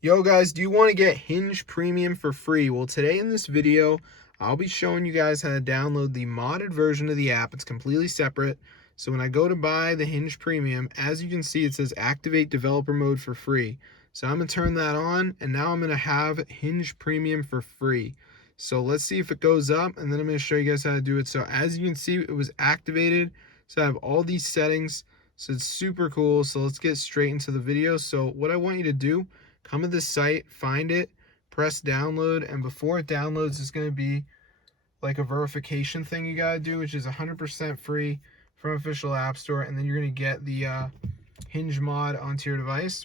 Yo guys, do you want to get Hinge Premium for free? Well, today in this video, I'll be showing you guys how to download the modded version of the app. It's completely separate. So when I go to buy the Hinge Premium, as you can see, it says activate developer mode for free. So I'm going to turn that on, and now I'm going to have Hinge Premium for free. So let's see if it goes up, and then I'm going to show you guys how to do it. So as you can see, it was activated. So I have all these settings. So it's super cool. So let's get straight into the video. So what I want you to do, come to this site, find it, press download, and before it downloads, it's going to be like a verification thing you got to do, which is 100% free from official app store, and then you're going to get the Hinge mod onto your device.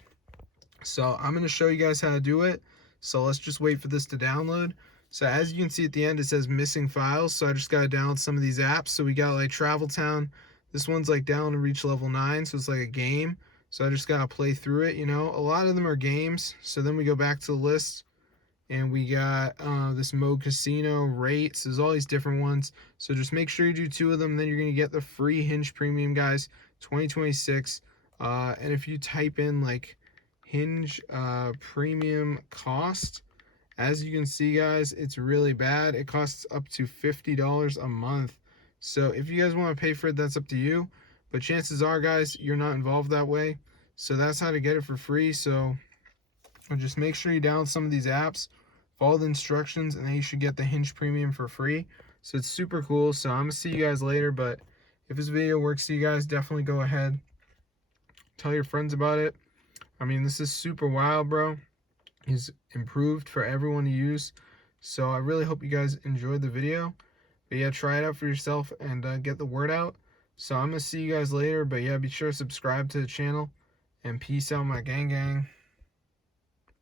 So I'm going to show you guys how to do it. So let's just wait for this to download. So as you can see at the end, it says missing files. So I just got to download some of these apps. So we got like Travel Town. This one's like down to reach level 9. So it's like a game. So I just got to play through it. A lot of them are games. So then we go back to the list. And we got this Mode Casino, Rates. There's all these different ones. So just make sure you do 2 of them. Then you're going to get the free Hinge Premium, guys, 2026. And if you type in like Hinge Premium cost, as you can see, guys, it's really bad. It costs up to $50 a month. So if you guys want to pay for it, that's up to you. But chances are, guys, you're not involved that way. So that's how to get it for free. So just make sure you download some of these apps, follow the instructions, and then you should get the Hinge Premium for free. So it's super cool. So I'm going to see you guys later. But if this video works for you guys, definitely go ahead. Tell your friends about it. I mean, this is super wild, bro. It's improved for everyone to use. So I really hope you guys enjoyed the video. But yeah, try it out for yourself and get the word out. So I'm going to see you guys later. But yeah, be sure to subscribe to the channel. And peace out, my gang gang.